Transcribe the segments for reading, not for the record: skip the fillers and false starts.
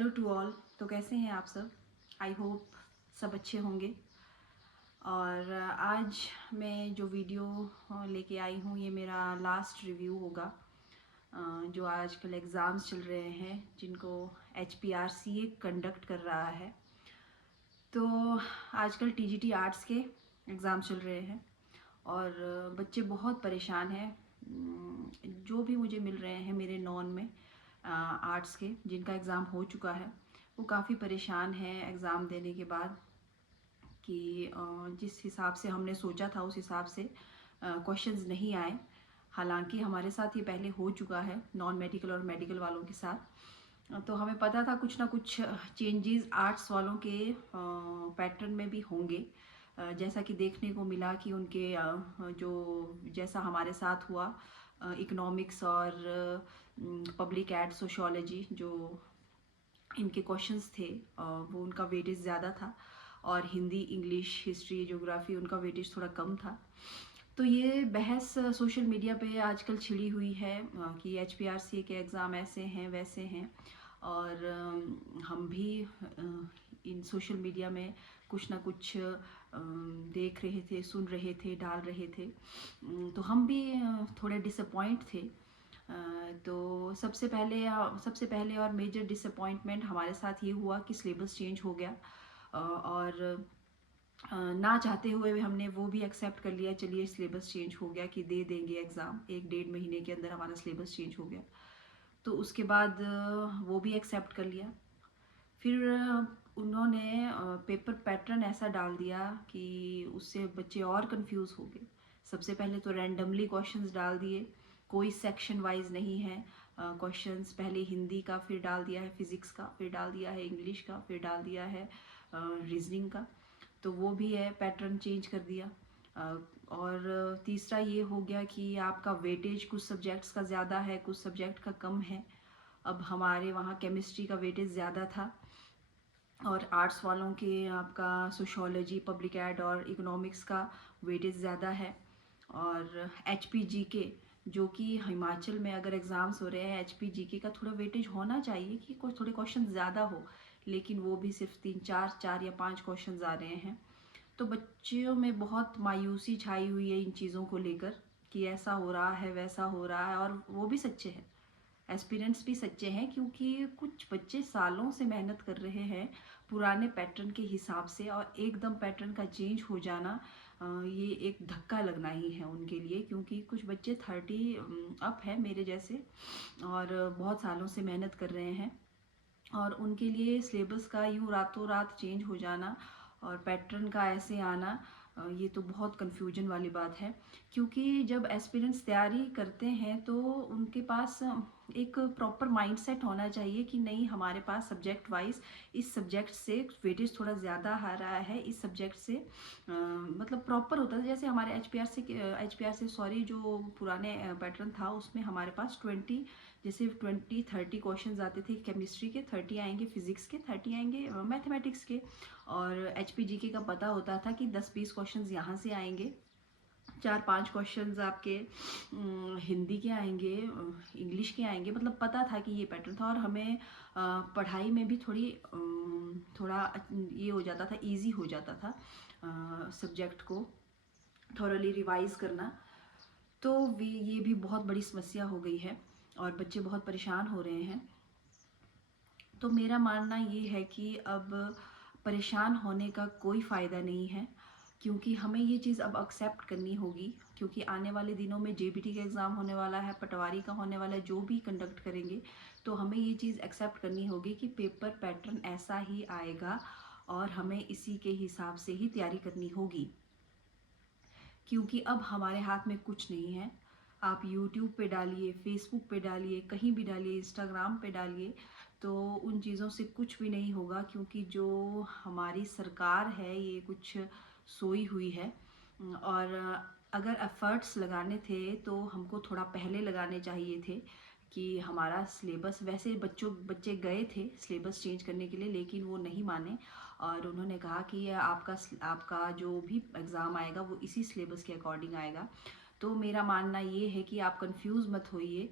Hello to all. तो कैसे हैं आप सब? आई होप सब अच्छे होंगे। और आज मैं जो वीडियो लेके आई हूँ ये मेरा लास्ट रिव्यू होगा। जो आजकल एग्ज़ाम्स चल रहे हैं जिनको HPRCA कंडक्ट कर रहा है। तो आजकल TGT आर्ट्स के एग्ज़ाम चल रहे हैं और बच्चे बहुत परेशान हैं। जो भी मुझे मिल रहे हैं मेरे नॉन में आर्ट्स के जिनका एग्ज़ाम हो चुका है वो काफ़ी परेशान हैं एग्ज़ाम देने के बाद कि जिस हिसाब से हमने सोचा था उस हिसाब से क्वेश्चंस नहीं आए। हालांकि हमारे साथ ये पहले हो चुका है नॉन मेडिकल और मेडिकल वालों के साथ। तो हमें पता था कुछ ना कुछ चेंजेस आर्ट्स वालों के पैटर्न में भी होंगे। जैसा कि देखने को मिला कि उनके जो जैसा हमारे साथ हुआ इकोनॉमिक्स और पब्लिक एड सोशियोलॉजी जो इनके क्वेश्चंस थे वो उनका वेटेज ज़्यादा था और हिंदी इंग्लिश हिस्ट्री ज्योग्राफी उनका वेटेज थोड़ा कम था। तो ये बहस सोशल मीडिया पे आजकल छिड़ी हुई है कि HPRCA के एग्ज़ाम ऐसे हैं वैसे हैं। और हम भी इन सोशल मीडिया में कुछ ना कुछ देख रहे थे, सुन रहे थे, डाल रहे थे। तो हम भी थोड़े डिसअपॉइंट थे। तो सबसे पहले और मेजर डिसअपॉइंटमेंट हमारे साथ ये हुआ कि सिलेबस चेंज हो गया। और ना चाहते हुए भी हमने वो भी एक्सेप्ट कर लिया, चलिए सिलेबस चेंज हो गया कि दे देंगे एग्ज़ाम, 1-1.5 महीने के अंदर हमारा सिलेबस चेंज हो गया। तो उसके बाद वो भी एक्सेप्ट कर लिया। फिर उन्होंने पेपर पैटर्न ऐसा डाल दिया कि उससे बच्चे और कंफ्यूज हो गए। सबसे पहले तो रैंडमली क्वेश्चंस डाल दिए, कोई सेक्शन वाइज नहीं है क्वेश्चंस। पहले हिंदी का, फिर डाल दिया है फिजिक्स का, फिर डाल दिया है इंग्लिश का, फिर डाल दिया है रीजनिंग का। तो वो भी है, पैटर्न चेंज कर दिया। और तीसरा ये हो गया कि आपका वेटेज कुछ सब्जेक्ट्स का ज़्यादा है, कुछ सब्जेक्ट का कम है। अब हमारे वहाँ केमिस्ट्री का वेटेज ज़्यादा था और आर्ट्स वालों के आपका सोशियोलॉजी पब्लिक एड और इकोनॉमिक्स का वेटेज ज़्यादा है। और HPGK जो कि हिमाचल में अगर एग्ज़ाम्स हो रहे हैं HPGK का थोड़ा वेटेज होना चाहिए कि कुछ थोड़े क्वेश्चन ज़्यादा हो, लेकिन वो भी सिर्फ 3-4 या 5 क्वेश्चन आ रहे हैं। तो बच्चों में बहुत मायूसी छाई हुई है इन चीज़ों को लेकर कि ऐसा हो रहा है वैसा हो रहा है। और वो भी सच्चे हैं, एस्पिरेंट्स भी सच्चे हैं, क्योंकि कुछ बच्चे सालों से मेहनत कर रहे हैं पुराने पैटर्न के हिसाब से और एकदम पैटर्न का चेंज हो जाना ये एक धक्का लगना ही है उनके लिए। क्योंकि कुछ बच्चे 30 अप है मेरे जैसे और बहुत सालों से मेहनत कर रहे हैं और उनके लिए सिलेबस का यूँ रातों रात चेंज हो जाना और पैटर्न का ऐसे आना ये तो बहुत कन्फ्यूजन वाली बात है। क्योंकि जब एस्पिरेंट्स तैयारी करते हैं तो उनके पास एक प्रॉपर माइंडसेट होना चाहिए कि नहीं, हमारे पास सब्जेक्ट वाइज इस सब्जेक्ट से वेटेज थोड़ा ज़्यादा आ रहा है, इस सब्जेक्ट से मतलब प्रॉपर होता था। जैसे हमारे एच पी आर से सॉरी जो पुराने पैटर्न था उसमें हमारे पास 20-30 क्वेश्चंस आते थे। केमिस्ट्री के 30 आएंगे, फिजिक्स के 30 आएंगे, मैथमेटिक्स के। और HPGK का पता होता था कि 10-20 क्वेश्चंस यहाँ से आएंगे, 4-5 क्वेश्चंस आपके हिंदी के आएंगे, इंग्लिश के आएंगे। मतलब पता था कि ये पैटर्न था और हमें पढ़ाई में भी थोड़ा ये हो जाता था, इजी हो जाता था सब्जेक्ट को थोरली रिवाइज करना। तो ये भी बहुत बड़ी समस्या हो गई है और बच्चे बहुत परेशान हो रहे हैं। तो मेरा मानना ये है कि अब परेशान होने का कोई फ़ायदा नहीं है, क्योंकि हमें ये चीज़ अब एक्सेप्ट करनी होगी। क्योंकि आने वाले दिनों में JBT का एग्ज़ाम होने वाला है, पटवारी का होने वाला है, जो भी कंडक्ट करेंगे तो हमें ये चीज़ एक्सेप्ट करनी होगी कि पेपर पैटर्न ऐसा ही आएगा और हमें इसी के हिसाब से ही तैयारी करनी होगी। क्योंकि अब हमारे हाथ में कुछ नहीं है। आप YouTube पे डालिए, Facebook पे डालिए, कहीं भी डालिए, इंस्टाग्राम पे डालिए, तो उन चीज़ों से कुछ भी नहीं होगा। क्योंकि जो हमारी सरकार है ये कुछ सोई हुई है। और अगर एफर्ट्स लगाने थे तो हमको थोड़ा पहले लगाने चाहिए थे कि हमारा सिलेबस, वैसे बच्चे गए थे सिलेबस चेंज करने के लिए, लेकिन वो नहीं माने और उन्होंने कहा कि आपका जो भी एग्ज़ाम आएगा वो इसी सिलेबस के अकॉर्डिंग आएगा। तो मेरा मानना ये है कि आप कंफ्यूज मत होइए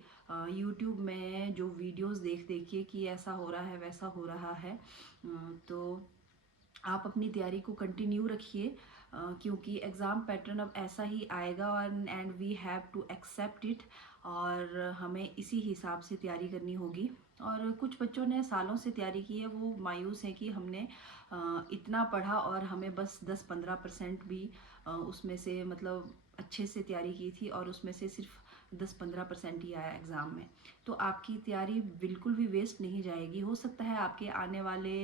यूट्यूब में जो वीडियोस देख देखिए कि ऐसा हो रहा है वैसा हो रहा है। तो आप अपनी तैयारी को कंटिन्यू रखिए क्योंकि एग्ज़ाम पैटर्न अब ऐसा ही आएगा और and we have to accept it, और हमें इसी हिसाब से तैयारी करनी होगी। और कुछ बच्चों ने सालों से तैयारी की है, वो मायूस हैं कि हमने इतना पढ़ा और हमें बस 10-15% भी उसमें से मतलब अच्छे से तैयारी की थी और उसमें से सिर्फ 10-15% ही आया एग्ज़ाम में। तो आपकी तैयारी बिल्कुल भी वेस्ट नहीं जाएगी। हो सकता है आपके आने वाले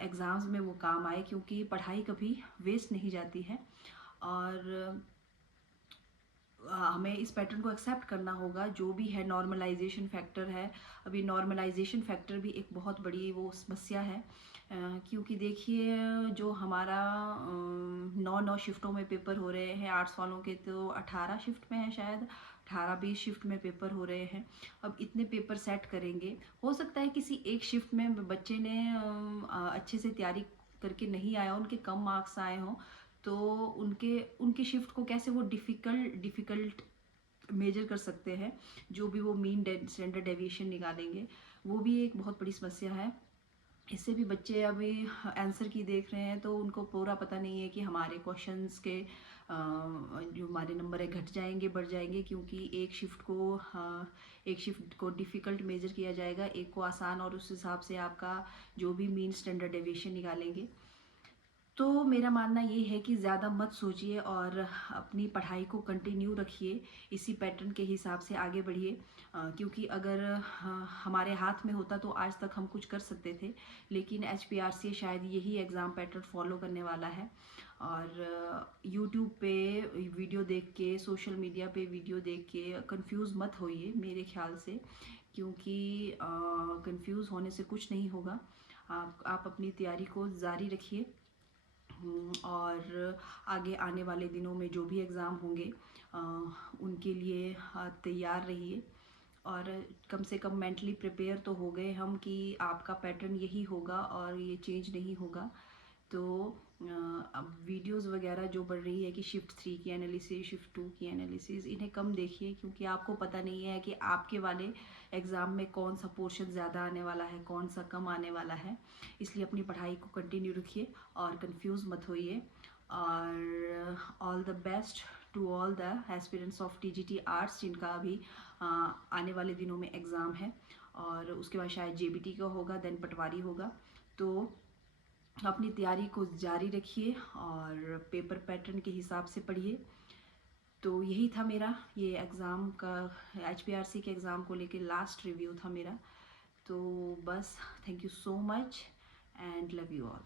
एग्ज़ाम्स में वो काम आए, क्योंकि पढ़ाई कभी वेस्ट नहीं जाती है। और हमें इस पैटर्न को एक्सेप्ट करना होगा जो भी है। नॉर्मलाइजेशन फैक्टर है, अभी नॉर्मलाइजेशन फैक्टर भी एक बहुत बड़ी वो समस्या है क्योंकि देखिए जो हमारा 9-9 शिफ्टों में पेपर हो रहे हैं, आर्ट्स वालों के तो 18 शिफ्ट में है, शायद 18-20 शिफ्ट में पेपर हो रहे हैं। अब इतने पेपर सेट करेंगे, हो सकता है किसी एक शिफ्ट में बच्चे ने अच्छे से तैयारी करके नहीं आया, उनके कम मार्क्स आए हों, तो उनके उनकी शिफ्ट को कैसे वो डिफ़िकल्ट मेजर कर सकते हैं। जो भी वो मीन स्टैंडर्ड डेविएशन निकालेंगे, वो भी एक बहुत बड़ी समस्या है। इससे भी बच्चे अभी आंसर की देख रहे हैं तो उनको पूरा पता नहीं है कि हमारे क्वेश्चंस के जो हमारे नंबर है घट जाएंगे बढ़ जाएंगे, क्योंकि एक शिफ्ट को डिफ़िकल्ट मेजर किया जाएगा, एक को आसान, और उस हिसाब से आपका जो भी मीन स्टैंडर्ड डेविएशन निकालेंगे। तो मेरा मानना ये है कि ज़्यादा मत सोचिए और अपनी पढ़ाई को कंटिन्यू रखिए, इसी पैटर्न के हिसाब से आगे बढ़िए क्योंकि अगर हमारे हाथ में होता तो आज तक हम कुछ कर सकते थे, लेकिन HPRC शायद यही एग्ज़ाम पैटर्न फॉलो करने वाला है। और यूट्यूब पे वीडियो देख के, सोशल मीडिया पे वीडियो देख के कंफ्यूज मत होइए मेरे ख्याल से, क्योंकि कंफ्यूज होने से कुछ नहीं होगा। आप अपनी तैयारी को जारी रखिए और आगे आने वाले दिनों में जो भी एग्ज़ाम होंगे उनके लिए तैयार रहिए। और कम से कम मेंटली प्रिपेयर तो हो गए हम कि आपका पैटर्न यही होगा और ये चेंज नहीं होगा। तो अब वीडियोस वगैरह जो बढ़ रही है कि शिफ्ट 3 की एनालिसिस, शिफ्ट 2 की एनालिसिस, इन्हें कम देखिए क्योंकि आपको पता नहीं है कि आपके वाले एग्ज़ाम में कौन सा पोर्शन ज़्यादा आने वाला है, कौन सा कम आने वाला है। इसलिए अपनी पढ़ाई को कंटिन्यू रखिए और कंफ्यूज मत होइए। और all the best to all the aspirants of TGT arts जिनका अभी आने वाले दिनों में एग्ज़ाम है, और उसके बाद शायद JBT का होगा, देन पटवारी होगा। तो अपनी तैयारी को जारी रखिए और पेपर पैटर्न के हिसाब से पढ़िए। तो यही था मेरा ये एग्ज़ाम का, HPRC के एग्ज़ाम को लेके लास्ट रिव्यू था मेरा। तो बस, thank you so much and love you all.